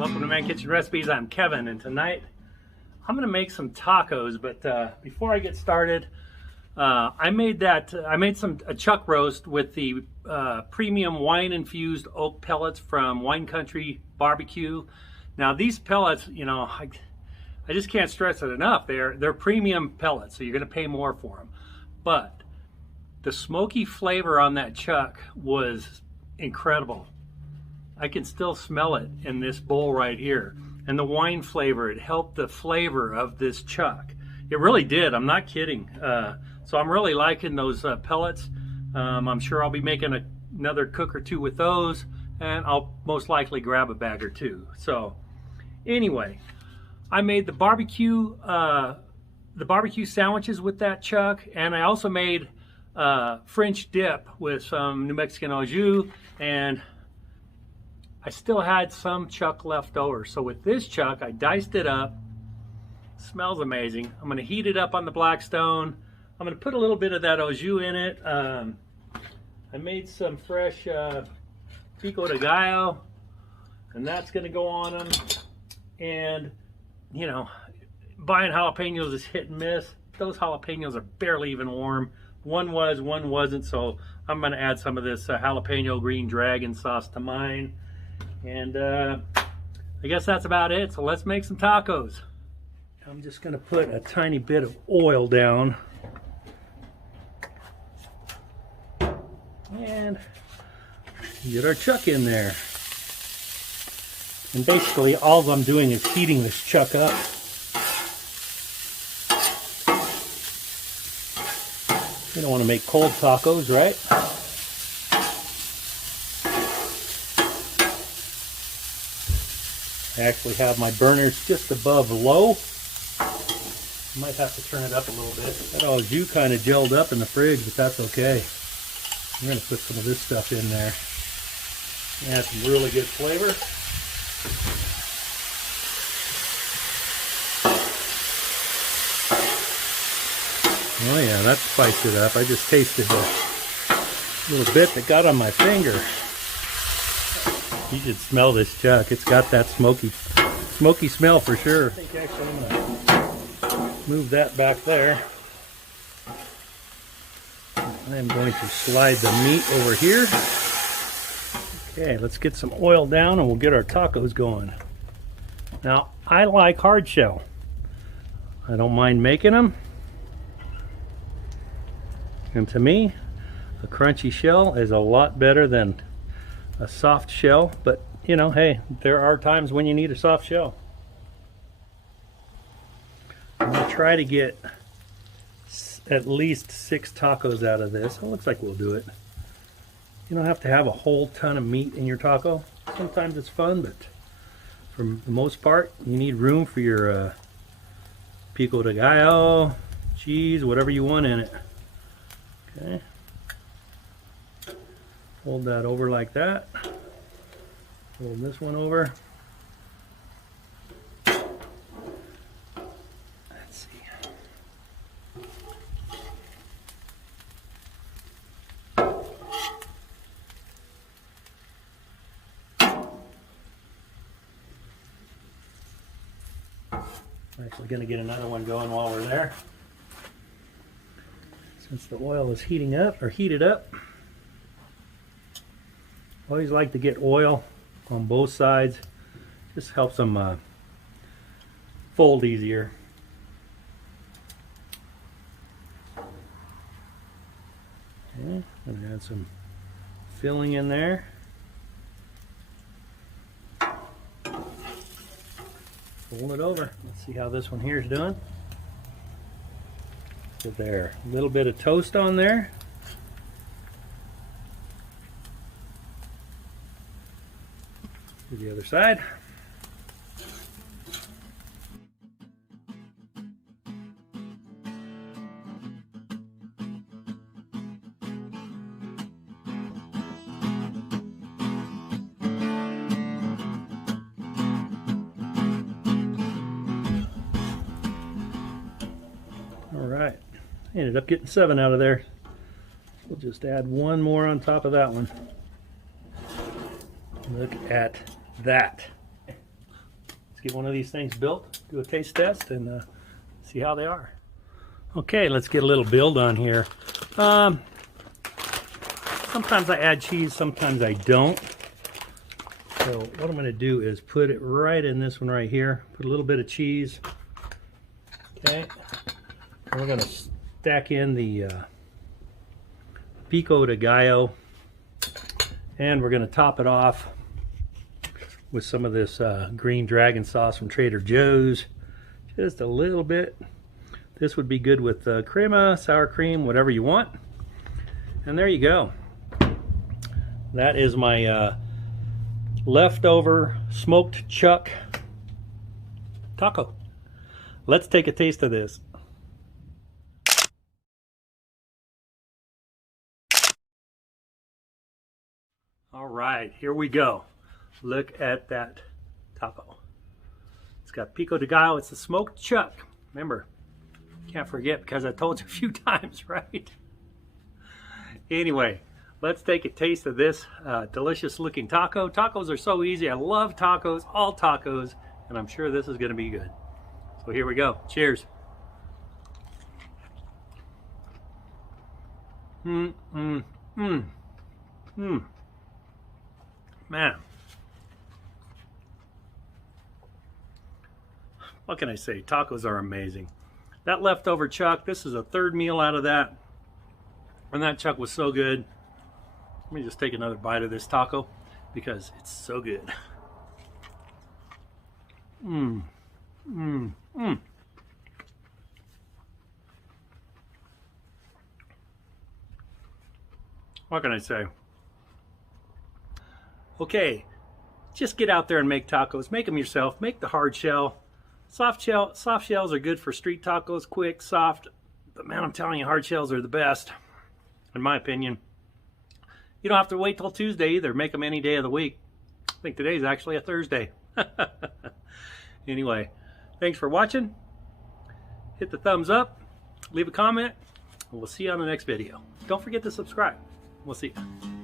welcome to Man Kitchen Recipes. I'm Kevin, and tonight I'm going to make some tacos. But before I get started, I made a chuck roast with the premium wine-infused oak pellets from Wine Country Barbecue. Now these pellets, you know, I just can't stress it enough. They're premium pellets, so you're going to pay more for them. But the smoky flavor on that chuck was incredible. I can still smell it in this bowl right here. And the wine flavor, it helped the flavor of this chuck. It really did, I'm not kidding. So I'm really liking those pellets. I'm sure I'll be making another cook or two with those, and I'll most likely grab a bag or two. So anyway, I made the barbecue sandwiches with that chuck, and I also made French dip with some New Mexican au jus, and I still had some chuck left over. So with this chuck, I diced it up. Smells amazing. I'm gonna heat it up on the Blackstone. I'm gonna put a little bit of that au jus in it. I made some fresh pico de gallo, and that's gonna go on them. And you know, buying jalapenos is hit and miss. Those jalapenos are barely even warm. One was, one wasn't, so I'm gonna add some of this jalapeno green dragon sauce to mine. And I guess that's about it. So let's make some tacos. I'm just going to put a tiny bit of oil down. And get our chuck in there. And basically all I'm doing is heating this chuck up. You don't want to make cold tacos, right? I actually have my burners just above low. Might have to turn it up a little bit. That au jus kind of gelled up in the fridge, but that's okay. I'm going to put some of this stuff in there. Add some really good flavor. Oh yeah, that spiced it up. I just tasted the little bit that got on my finger. You should smell this chuck. It's got that smoky smell for sure. I think actually I'm going to move that back there. I'm going to slide the meat over here. Okay, let's get some oil down and we'll get our tacos going. Now, I like hard shell. I don't mind making them. And to me, a crunchy shell is a lot better than a soft shell, but you know, hey, there are times when you need a soft shell. I'm going to try to get at least 6 tacos out of this. It looks like we'll do it. You don't have to have a whole ton of meat in your taco. Sometimes it's fun, but for the most part, you need room for your pico de gallo, cheese, whatever you want in it. Okay. Fold that over like that. Fold this one over. Let's see. I'm actually going to get another one going while we're there. Since the oil is heating up, or heated up. Always like to get oil on both sides. Just helps them fold easier. Okay, I'm gonna add some filling in there. Fold it over. Let's see how this one here is doing. So there, a little bit of toast on there. To the other side. All right, ended up getting 7 out of there. We'll just add one more on top of that one. Look at that. let's get one of these things built, do a taste test, and see how they are. Okay, let's get a little build on here. Sometimes I add cheese, sometimes I don't. So what I'm going to do is put it right in this one right here. Put a little bit of cheese. Okay. And we're going to stack in the pico de gallo. And we're going to top it off with some of this green dragon sauce from Trader Joe's. Just a little bit. This would be good with crema, sour cream, whatever you want. And there you go. That is my leftover smoked chuck taco. Let's take a taste of this. All right, here we go. Look at that taco. It's got pico de gallo. It's a smoked chuck. Remember, can't forget because I told you a few times, right? Anyway, let's take a taste of this delicious looking taco. Tacos are so easy. I love tacos, all tacos, and I'm sure this is going to be good. So here we go. Cheers. Man. What can I say? Tacos are amazing. That leftover chuck, this is a third meal out of that. And that chuck was so good. Let me just take another bite of this taco because it's so good. What can I say? Okay, just get out there and make tacos. Make them yourself. Make the hard shell. Soft shells are good for street tacos, quick, soft. But man, I'm telling you, hard shells are the best, in my opinion. You don't have to wait till Tuesday either. Make them any day of the week. I think today's actually a Thursday. Anyway, thanks for watching. Hit the thumbs up, leave a comment, and we'll see you on the next video. Don't forget to subscribe. We'll see you.